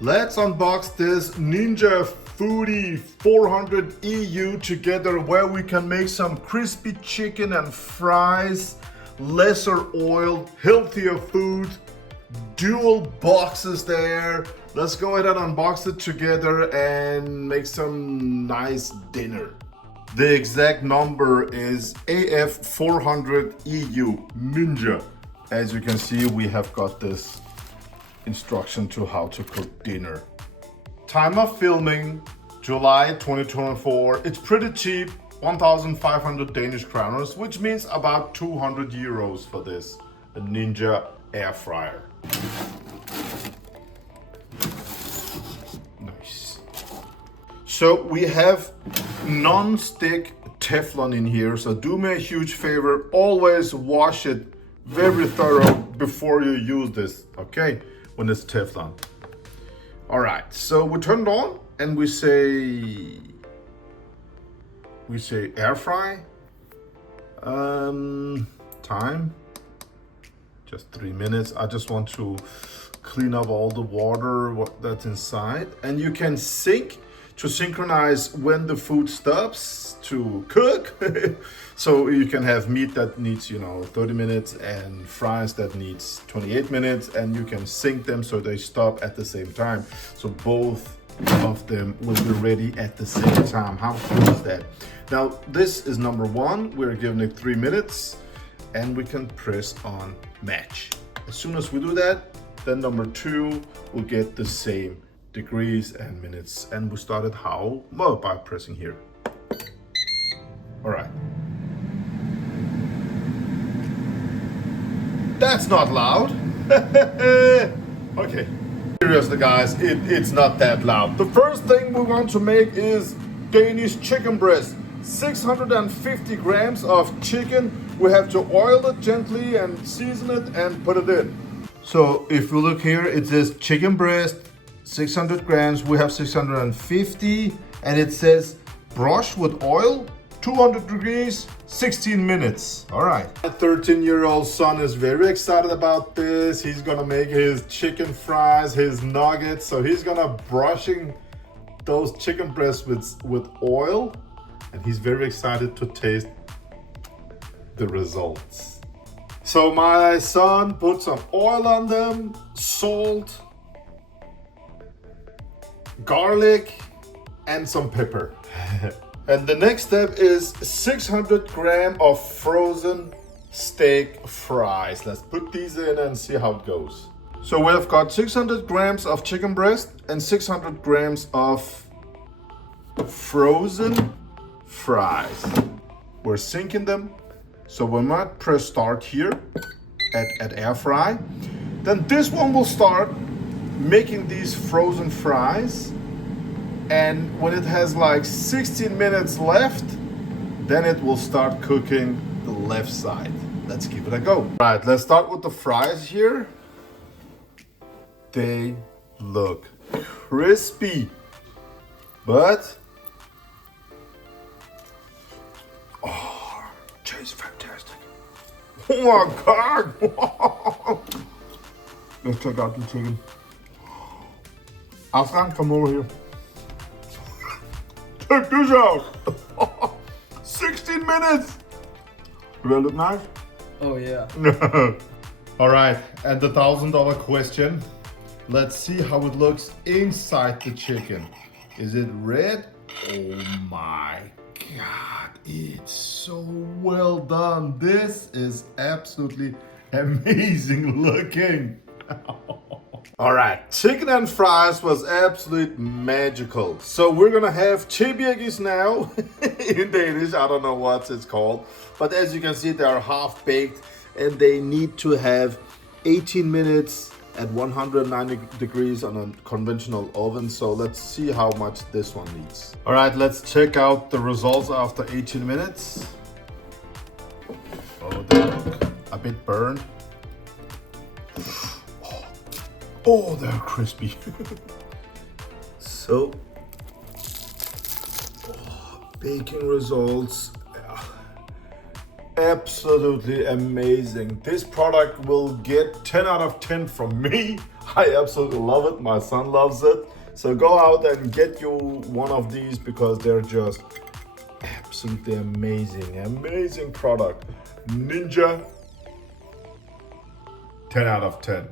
Let's unbox this Ninja Foodi 400EU together, where we can make some crispy chicken and fries, lesser oil, healthier food, dual boxes there. Let's go ahead and unbox it together and make some nice dinner. The exact number is AF400EU Ninja. As you can see, we have got this instruction to how to cook dinner. Time of filming, July 2024. It's pretty cheap, 1,500 Danish kroners, which means about 200 euros for this, a Ninja air fryer. Nice. So we have non-stick Teflon in here, so do me a huge favor, always wash it very thorough before you use this, okay? When it's Teflon. All right, so we turn it on and we say air fry. Time, just 3 minutes. I just want to clean up all the water that's inside, and you can sync to synchronize when the food stops to cook. So you can have meat that needs 30 minutes and fries that needs 28 minutes, and you can sync them so they stop at the same time, so both of them will be ready at the same time. How cool is that? Now this is number one. We're giving it 3 minutes and we can press on match. As soon as we do that, then number two will get the same degrees and minutes, and we started how? Well, by pressing here. All right. That's not loud. Okay. Seriously guys, it's not that loud. The first thing we want to make is Danish chicken breast. 650 grams of chicken. We have to oil it gently and season it and put it in. So if you look here, it says chicken breast, 600 grams. We have 650, and it says brush with oil, 200 degrees, 16 minutes. All right. My 13-year-old son is very excited about this. He's gonna make his chicken fries, his nuggets. So he's gonna brushing those chicken breasts with oil, and he's very excited to taste the results. So my son put some oil on them, salt, garlic, and some pepper. And the next step is 600 grams of frozen steak fries. Let's put these in and see how it goes. So we have got 600 grams of chicken breast and 600 grams of frozen fries. We're sinking them. So we might press start here at air fry. Then this one will start making these frozen fries. And when it has like 16 minutes left, then it will start cooking the left side. Let's give it a go. All right, let's start with the fries here. They look crispy, but tastes fantastic. Oh my God. Let's check out the chicken. Aslan, come over here. Check this out. 16 minutes. Do they look nice? Oh yeah. All right, and the $1,000 question. Let's see how it looks inside the chicken. Is it red? Oh my God, it's so well done. This is absolutely amazing looking. All right, chicken and fries was absolute magical. So we're gonna have chibjegis now in Danish. I don't know what it's called, but as you can see, they are half baked and they need to have 18 minutes at 190 degrees on a conventional oven. So let's see how much this one needs. All right, let's check out the results after 18 minutes. Oh, they look a bit burned. Oh, they're crispy. So, baking results, absolutely amazing. This product will get 10 out of 10 from me. I absolutely love it. My son loves it. So go out and get you one of these because they're just absolutely amazing. Amazing product. Ninja, 10 out of 10.